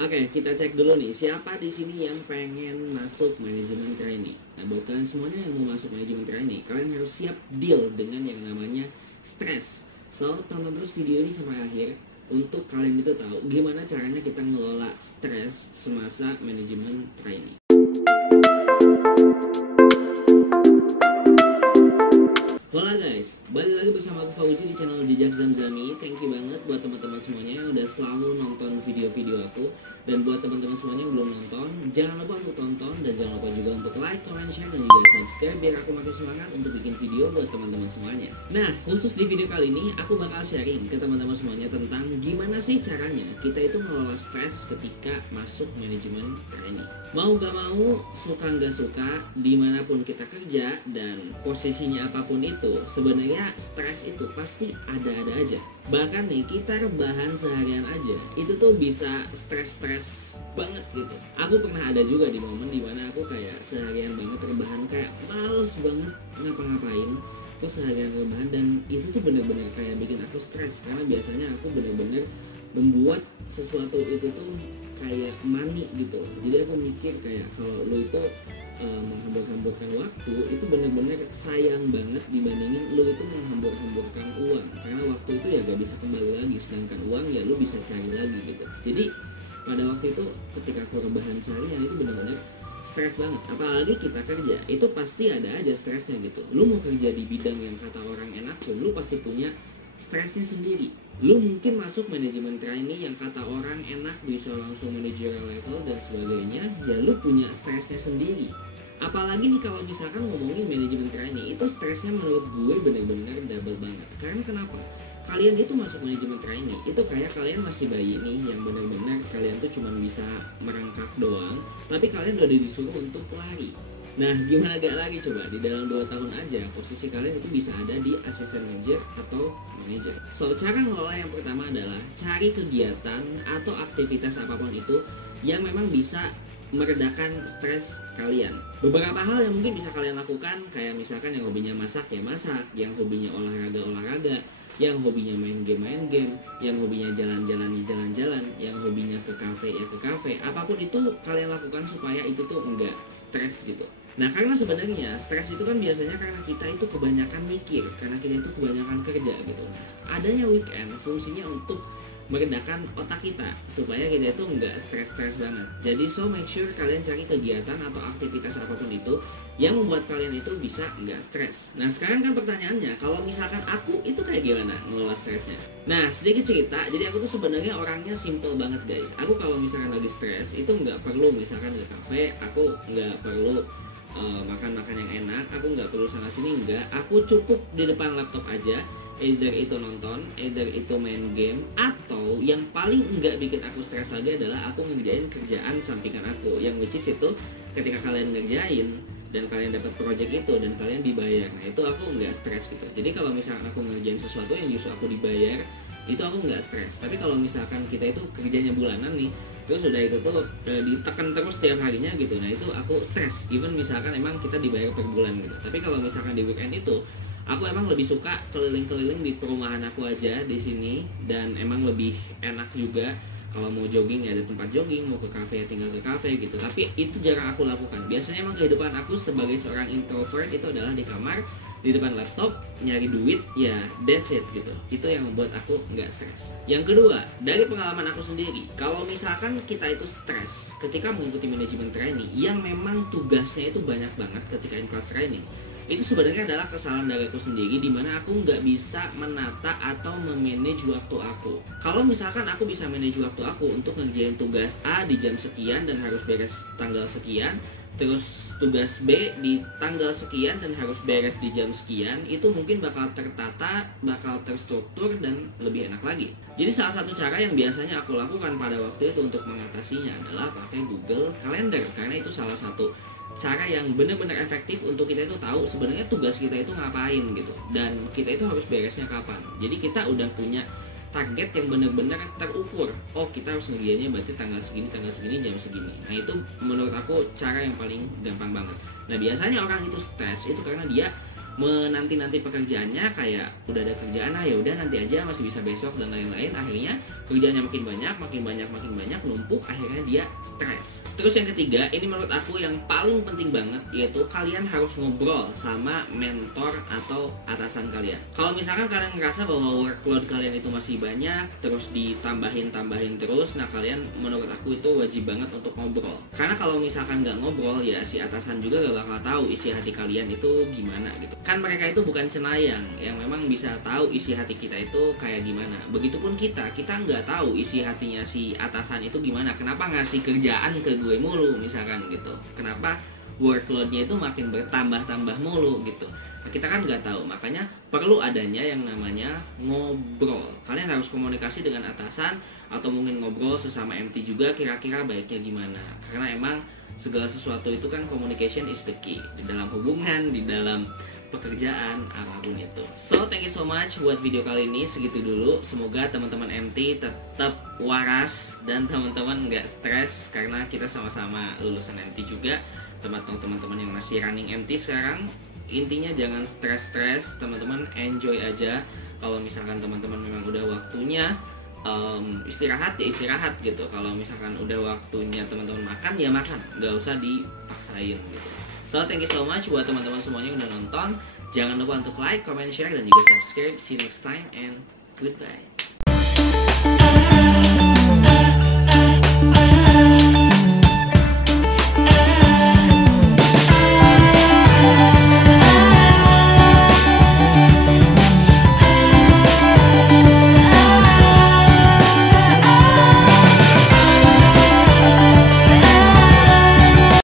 Oke, kita cek dulu nih siapa di sini yang pengen masuk manajemen trainee. Nah, buat kalian semuanya yang mau masuk manajemen trainee, kalian harus siap deal dengan yang namanya stres. So, tonton terus video ini sampai akhir untuk kalian itu tahu gimana caranya kita ngelola stres semasa manajemen trainee. Hola guys, balik lagi bersama aku Fauzi di channel Jejak Zamzami. Thank you banget buat teman-teman semuanya yang udah selalu nonton video-video aku. Dan buat teman-teman semuanya yang belum nonton, jangan lupa untuk tonton dan jangan lupa juga untuk like, comment, share, dan juga subscribe biar aku makin semangat untuk bikin video buat teman-teman semuanya. Nah, khusus di video kali ini aku bakal sharing ke teman-teman semuanya tentang gimana sih caranya kita itu ngelola stres ketika masuk manajemen trainee. Mau gak mau, suka gak suka, dimanapun kita kerja dan posisinya apapun itu, sebenarnya stres itu pasti ada-ada aja. Bahkan nih, kita rebahan seharian aja itu tuh bisa stres banget gitu. Aku pernah ada juga di momen dimana aku kayak seharian banget rebahan, kayak males banget ngapa-ngapain, terus seharian rebahan, dan itu tuh bener-bener kayak bikin aku stres. Karena biasanya aku bener-bener membuat sesuatu itu tuh kayak mani gitu. Jadi aku mikir kayak kalau lo itu menghambur-hamburkan waktu itu bener-bener sayang banget dibandingin lo itu menghambur-hamburkan uang, karena waktu itu ya gak bisa kembali lagi, sedangkan uang ya lo bisa cari lagi gitu. Jadi pada waktu itu ketika aku rebahan seharian itu bener-bener stres banget. Apalagi kita kerja itu pasti ada aja stresnya gitu. Lo mau kerja di bidang yang kata orang enak pun lo pasti punya stresnya sendiri. Lu mungkin masuk manajemen trainee yang kata orang enak bisa langsung managerial level dan sebagainya, ya lu punya stresnya sendiri. Apalagi nih kalau misalkan ngomongin manajemen trainee, itu stresnya menurut gue bener-bener double banget. Karena kenapa? Kalian itu masuk manajemen trainee, itu kayak kalian masih bayi nih, yang bener-bener kalian tuh cuma bisa merangkak doang, tapi kalian udah disuruh untuk lari. Nah, gimana gak lagi coba, di dalam 2 tahun aja posisi kalian itu bisa ada di asisten manager atau manager. So, cara ngelola yang pertama adalah cari kegiatan atau aktivitas apapun itu yang memang bisa meredakan stres kalian. Beberapa hal yang mungkin bisa kalian lakukan, kayak misalkan yang hobinya masak ya masak, yang hobinya olahraga, yang hobinya main game, yang hobinya jalan-jalan, yang hobinya ke kafe ya ke kafe. Apapun itu kalian lakukan supaya itu tuh enggak stres gitu. Nah, karena sebenarnya stres itu kan biasanya karena kita itu kebanyakan mikir, karena kita itu kebanyakan kerja gitu. Nah, adanya weekend fungsinya untuk meredakan otak kita supaya kita itu nggak stres banget. Jadi so make sure kalian cari kegiatan atau aktivitas apapun itu yang membuat kalian itu bisa nggak stres. Nah, sekarang kan pertanyaannya, kalau misalkan aku itu kayak gimana ngelola stresnya? Nah, sedikit cerita, jadi aku tuh sebenarnya orangnya simple banget guys. Aku kalau misalkan lagi stres itu nggak perlu misalkan ke kafe, aku nggak perlu makan-makan yang enak, aku nggak perlu sana sini, enggak. Aku cukup di depan laptop aja, either itu nonton, either itu main game, atau yang paling nggak bikin aku stres lagi adalah aku ngerjain kerjaan sampingan aku, yang which is itu ketika kalian ngerjain dan kalian dapat project itu dan kalian dibayar, nah itu aku nggak stres gitu. Jadi kalau misalkan aku ngerjain sesuatu yang justru aku dibayar, itu aku nggak stres. Tapi kalau misalkan kita itu kerjanya bulanan nih, terus udah itu tuh ditekan terus setiap harinya gitu, nah itu aku stres. Even misalkan emang kita dibayar per bulan gitu. Tapi kalau misalkan di weekend itu, aku emang lebih suka keliling-keliling di perumahan aku aja di sini, dan emang lebih enak juga. Kalau mau jogging ya ada tempat jogging, mau ke kafe ya tinggal ke kafe gitu. Tapi itu jarang aku lakukan. Biasanya emang kehidupan aku sebagai seorang introvert itu adalah di kamar, di depan laptop, nyari duit, ya that's it gitu. Itu yang membuat aku nggak stres. Yang kedua, dari pengalaman aku sendiri, kalau misalkan kita itu stres ketika mengikuti manajemen training yang memang tugasnya itu banyak banget ketika in-class training, itu sebenarnya adalah kesalahan dari aku sendiri, dimana aku nggak bisa menata atau memanage waktu aku. Kalau misalkan aku bisa manage waktu aku untuk ngerjain tugas A di jam sekian dan harus beres tanggal sekian, terus tugas B di tanggal sekian dan harus beres di jam sekian, itu mungkin bakal tertata, bakal terstruktur, dan lebih enak lagi. Jadi salah satu cara yang biasanya aku lakukan pada waktu itu untuk mengatasinya adalah pakai Google Calendar, karena itu salah satu cara yang benar-benar efektif untuk kita itu tahu sebenarnya tugas kita itu ngapain gitu, dan kita itu harus beresnya kapan. Jadi kita udah punya target yang benar-benar terukur. Oh, kita harus ngerjainnya berarti tanggal segini, jam segini. Nah, itu menurut aku cara yang paling gampang banget. Nah, biasanya orang itu stres itu karena dia menanti-nanti pekerjaannya, kayak udah ada kerjaan, ya udah nanti aja, masih bisa besok dan lain-lain. Akhirnya kerjaannya makin banyak, numpuk, akhirnya dia stres. Terus yang ketiga, ini menurut aku yang paling penting banget, yaitu kalian harus ngobrol sama mentor atau atasan kalian. Kalau misalkan kalian ngerasa bahwa workload kalian itu masih banyak, terus ditambahin terus, nah kalian menurut aku itu wajib banget untuk ngobrol. Karena kalau misalkan nggak ngobrol, ya si atasan juga gak bakal tahu isi hati kalian itu gimana gitu. Kan mereka itu bukan cenayang yang memang bisa tahu isi hati kita itu kayak gimana. Begitupun kita nggak tahu isi hatinya si atasan itu gimana. Kenapa ngasih kerjaan ke gue mulu misalkan gitu. Kenapa workloadnya itu makin bertambah mulu gitu. Nah, kita kan nggak tahu, makanya perlu adanya yang namanya ngobrol. Kalian harus komunikasi dengan atasan atau mungkin ngobrol sesama MT juga, kira-kira baiknya gimana. Karena emang segala sesuatu itu kan communication is the key di dalam hubungan, di dalam pekerjaan, apapun itu. So thank you so much buat video kali ini, segitu dulu. Semoga teman-teman MT tetap waras dan teman-teman nggak stres, karena kita sama-sama lulusan MT juga. Teman-teman yang masih running MT sekarang, intinya jangan stres-stres, teman-teman enjoy aja. Kalau misalkan teman-teman memang udah waktunya istirahat, ya istirahat gitu. Kalau misalkan udah waktunya teman-teman makan, ya makan, nggak usah dipaksain gitu. So thank you so much buat teman-teman semuanya yang udah nonton. Jangan lupa untuk like, comment, share, dan juga subscribe. See you next time and goodbye.